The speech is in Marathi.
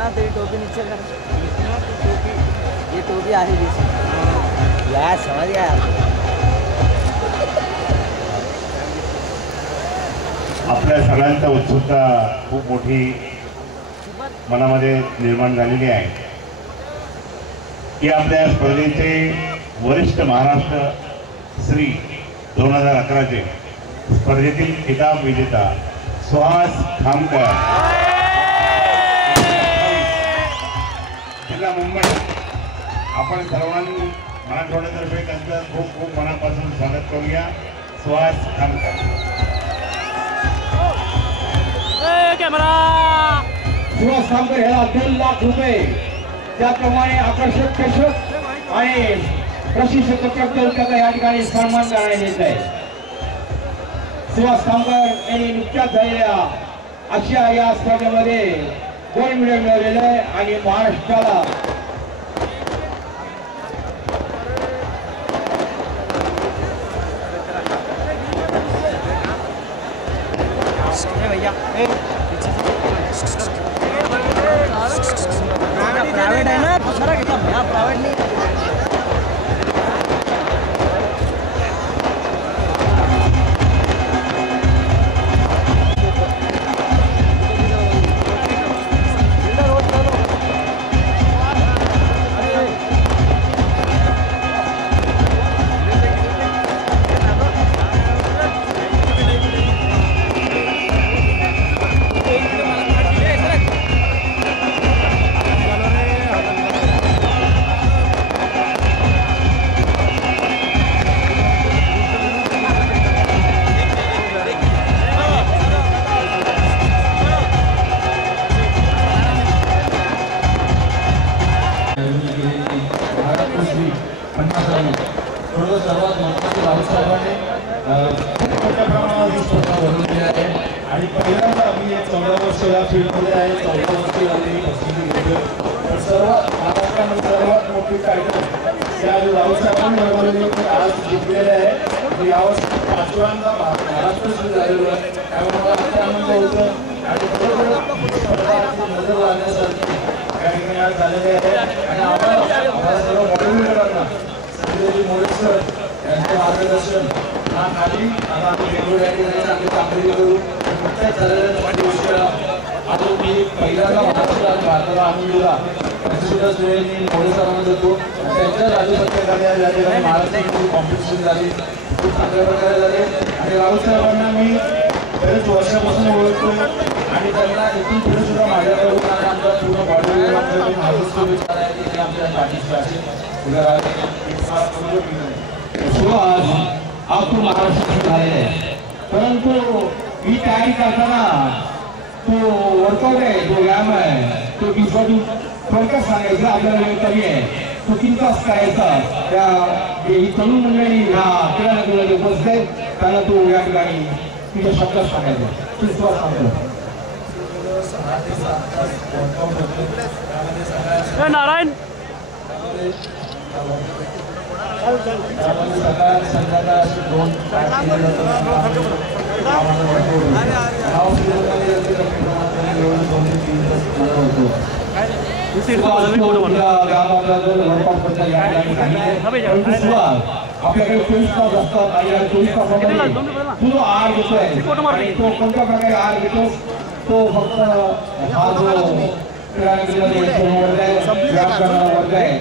ना तेरी टोपी नीचे कर। ये टोपी आहे बीच यार, समझ गया आपल्या सगळ्यांचा उत्सुकता खूप मोठी मनामध्ये निर्माण झालेली आहे की आपल्या स्पर्धेचे वरिष्ठ महाराष्ट्र श्री 2011 चे स्पर्धेतील किताब विजेता सुहास खामकर जिल्हा मुंबई, आपण सर्वांनी मराठवाड्यातर्फे त्यांचं खूप खूप मनापासून स्वागत करूया। सुहास खामकर सुहास खामकर याला 2 लाख रुपये, त्याप्रमाणे आकर्षक कशक आणि प्रशिक्षक त्याचा या ठिकाणी सन्मान करण्यात येत आहे। सुहास खामकर यांनी नुकत्याच झालेल्या आशिया या स्पर्धेमध्ये गोल्ड मेडल मिळवलेलं आहे आणि महाराष्ट्राला प्राइवेट है ना, दूसरा क्या प्राइवेट नहीं। सर्वात महत्त्वाचे राऊतसाहेबांनी खूप मोठ्या प्रमाणावर ही स्पर्धा भरवली आहे आणि पहिल्यांदा आम्ही 14 वर्ष या फील्डमध्ये आहे। 14 वर्षी आलेली प्रसिद्धी घेतली, तर सर्वात महाराष्ट्रामध्ये सर्वात मोठी टायटल त्या राऊतसाहेबांनी भरवलेली आज जिंकलेले आहे। यावर्षी 5व्यांदा महाराष्ट्र सुरू झालेलं आहे, त्यामुळे मला अत्यंत आनंद होतो आणि बरोबर स्पर्धा नजर लागण्यासारखी या ठिकाणी आज झालेली आहे आणि आम्हाला सर्व मॉडेलमेटरांना मोरेश्वर यांचे मार्गदर्शन हा खाली आता आम्ही बेंगळूर या ठिकाणी चांगली कामगिरी करू। नुकत्याच झालेल्या गोष्टीला आज मी पहिल्यांदा भारताला आणून दिला सुद्धा श्रेय मी मोरेसरांना देतो। त्यांच्याच आधिपत्याखाली या ठिकाणी महाराष्ट्राची कॉम्पिटिशन झाली, खूप चांगल्या प्रकारे झाली आणि राऊतसाहेबांना मी बरेच वर्षापासून ओळखतो आणि त्यांना इथून पुढे सुद्धा माझ्याकडून आणि आमचा पूर्ण बॉडी आमच्या पाठीशी असेल उद्या सुहास आप तो महाराष्ट्र झालेले आहे, परंतु ही तयारी करताना तो वर्कआउट आहे, तो व्यायाम आहे, तो दिवसातून थोडक्यात सांगायचं आपल्याला वेळ कमी आहे, तो किती तास करायचा त्या ही तरुण मंडळी ह्या खेळाला उपस्थित आहेत त्याला तो या ठिकाणी तिच्या शब्दात सांगायचा। तू सुहास सांगतो नारायण सकाळ संध्याकाळ 2 आपल्याकडे 24 तास असतात आणि 24 तासामध्ये तू जो आहार घेतोय तो कोणत्या प्रकारे आहार घेतोस, तो फक्त हा जो वर्ग आहे